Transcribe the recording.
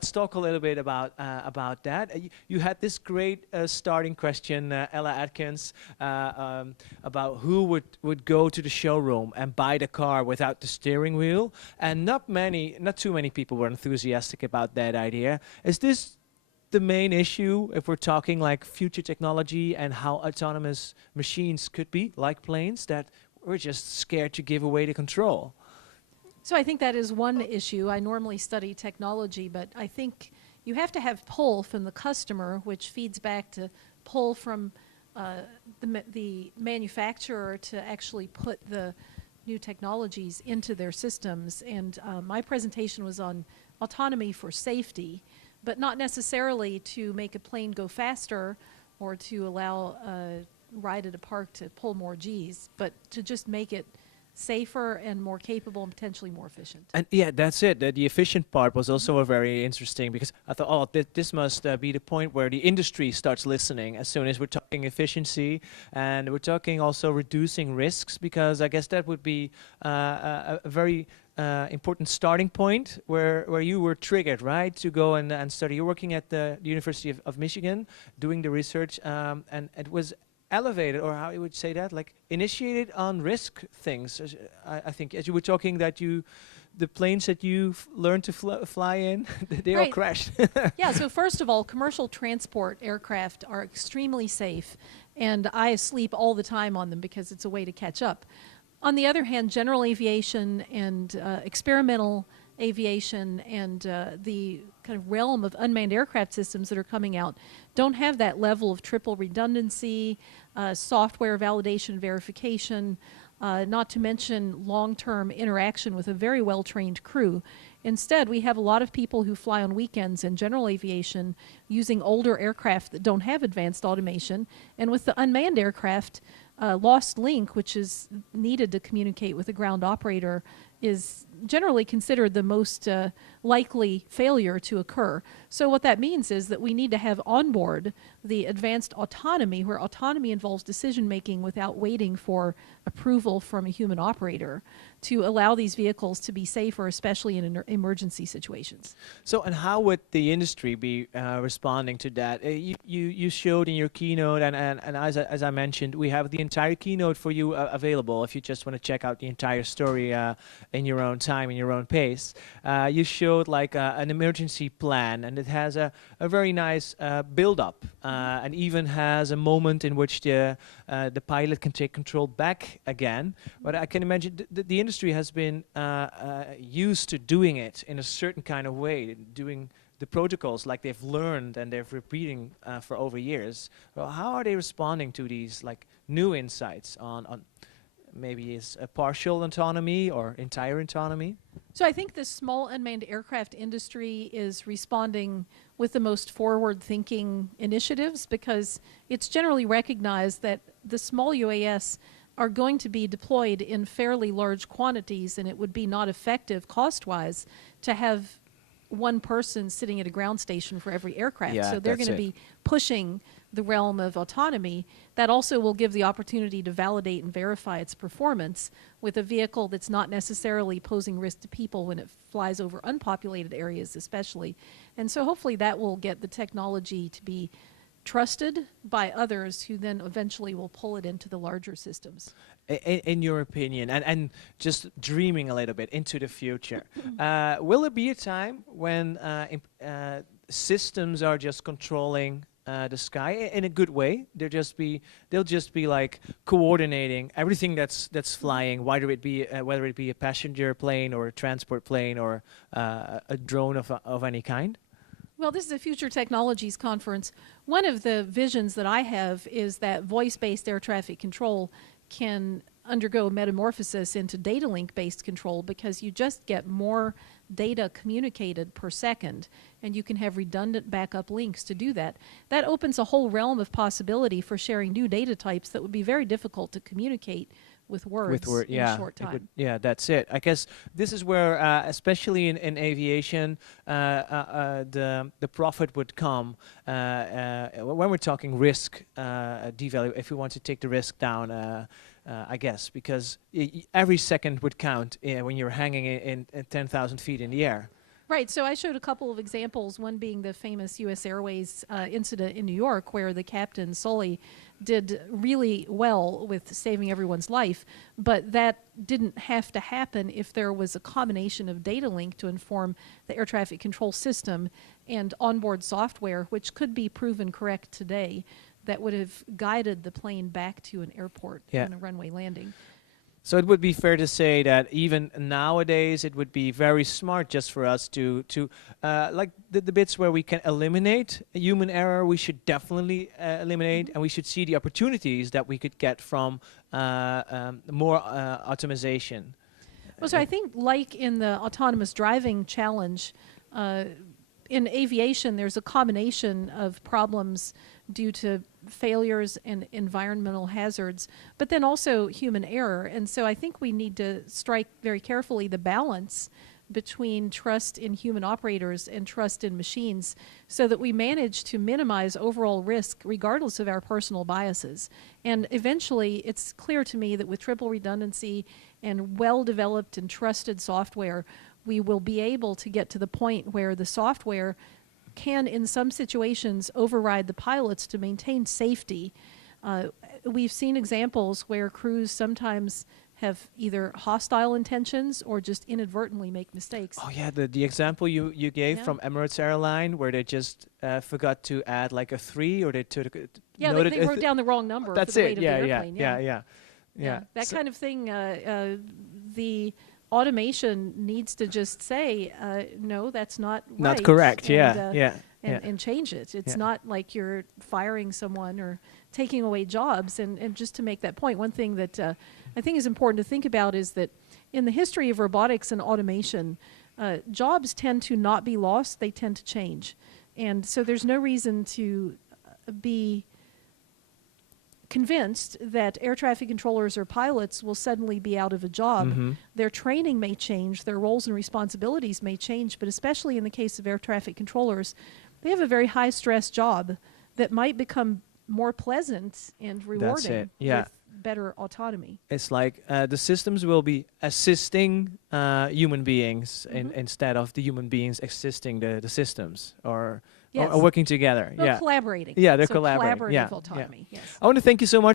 let's talk a little bit about that. You had this great starting question, Ella Atkins, about who would go to the showroom and buy the car without the steering wheel, and not too many people were enthusiastic about that idea. Is this the main issue if we're talking like future technology and how autonomous machines could be, like planes, that we're just scared to give away the control? So I think that is one issue. I normally study technology, but I think you have to have pull from the customer, which feeds back to pull from the manufacturer to actually put the new technologies into their systems. And my presentation was on autonomy for safety, but not necessarily to make a plane go faster or to allow a ride at a park to pull more Gs, but to just make it safer and more capable and potentially more efficient. And yeah, that's it. The efficient part was also a very interesting, because I thought, oh, this must be the point where the industry starts listening as soon as we're talking efficiency, and we're talking also reducing risks, because I guess that would be a very important starting point where you were triggered, right, to go and study. You're working at the University of Michigan doing the research, and it was elevated, or how you would say that, like initiated on risk things. I think as you were talking that the planes that you've learned to fly in, they all crashed. Yeah, so first of all, commercial transport aircraft are extremely safe, and I sleep all the time on them because it's a way to catch up. On the other hand, general aviation and experimental aviation and the kind of realm of unmanned aircraft systems that are coming out don't have that level of triple redundancy, software validation verification, not to mention long-term interaction with a very well-trained crew. Instead, we have a lot of people who fly on weekends in general aviation using older aircraft that don't have advanced automation, and with the unmanned aircraft, lost link, which is needed to communicate with the ground operator, is generally considered the most likely failure to occur. So what that means is that we need to have on board the advanced autonomy, where autonomy involves decision making without waiting for approval from a human operator, to allow these vehicles to be safer, especially in emergency situations. So, and how would the industry be responding to that? You showed in your keynote, and as I mentioned, we have the entire keynote for you available if you just want to check out the entire story in your own time, in your own pace. You showed like an emergency plan, and it has a very nice build-up, and even has a moment in which the pilot can take control back again. But I can imagine the industry has been used to doing it in a certain kind of way, doing the protocols like they've learned and they're repeating for over years. Well, how are they responding to these like new insights on maybe is a partial autonomy or entire autonomy? So I think the small unmanned aircraft industry is responding with the most forward-thinking initiatives, because it's generally recognized that the small UAS are going to be deployed in fairly large quantities, and it would be not effective cost-wise to have one person sitting at a ground station for every aircraft. Yeah, so they're going to be pushing the realm of autonomy. That also will give the opportunity to validate and verify its performance with a vehicle that's not necessarily posing risk to people when it flies over unpopulated areas especially. And so hopefully that will get the technology to be trusted by others who then eventually will pull it into the larger systems. In your opinion, and just dreaming a little bit into the future, will there be a time when systems are just controlling the sky in a good way? They'll just be like coordinating everything that's flying, whether it be a passenger plane or a transport plane or a drone of any kind? Well, this is a Future Technologies conference. One of the visions that I have is that voice-based air traffic control can undergo metamorphosis into data link-based control, because you just get more data communicated per second, and you can have redundant backup links to do that. That opens a whole realm of possibility for sharing new data types that would be very difficult to communicate with words in a short time. Yeah, that's it. I guess this is where, especially in aviation, the profit would come when we're talking risk devalue. If we want to take the risk down, I guess, because every second would count when you're hanging in 10,000 feet in the air. Right, so I showed a couple of examples, one being the famous U.S. Airways incident in New York, where the captain, Sully, did really well with saving everyone's life, but that didn't have to happen if there was a combination of data link to inform the air traffic control system and onboard software, which could be proven correct today, that would have guided the plane back to an airport on a runway landing. So it would be fair to say that even nowadays it would be very smart just for us to like the bits where we can eliminate human error, we should definitely eliminate, and we should see the opportunities that we could get from more automation. Well, so I think like in the autonomous driving challenge, in aviation there's a combination of problems due to failures and environmental hazards, but then also human error. And so I think we need to strike very carefully the balance between trust in human operators and trust in machines so that we manage to minimize overall risk regardless of our personal biases. And eventually it's clear to me that with triple redundancy and well-developed and trusted software, we will be able to get to the point where the software can, in some situations, override the pilots to maintain safety. We've seen examples where crews sometimes have either hostile intentions or just inadvertently make mistakes. Oh yeah, the example you gave from Emirates Airline, where they just forgot to add like a 3, or they took they wrote down the wrong number. That's for the it. weight of the airplane. Yeah. That kind of thing. The automation needs to just say, no, that's not right. Not correct. And, and change it. It's not like you're firing someone or taking away jobs. And just to make that point, one thing that I think is important to think about is that in the history of robotics and automation, jobs tend to not be lost, they tend to change. And so there's no reason to be convinced that air traffic controllers or pilots will suddenly be out of a job. Their training may change, their roles and responsibilities may change, but especially in the case of air traffic controllers, they have a very high stress job that might become more pleasant and rewarding with better autonomy. It's like the systems will be assisting human beings instead of the human beings assisting the systems, or working together. Well, collaborating. Yeah, they're so collaborating. Collaborative autonomy. Yes. I want to thank you so much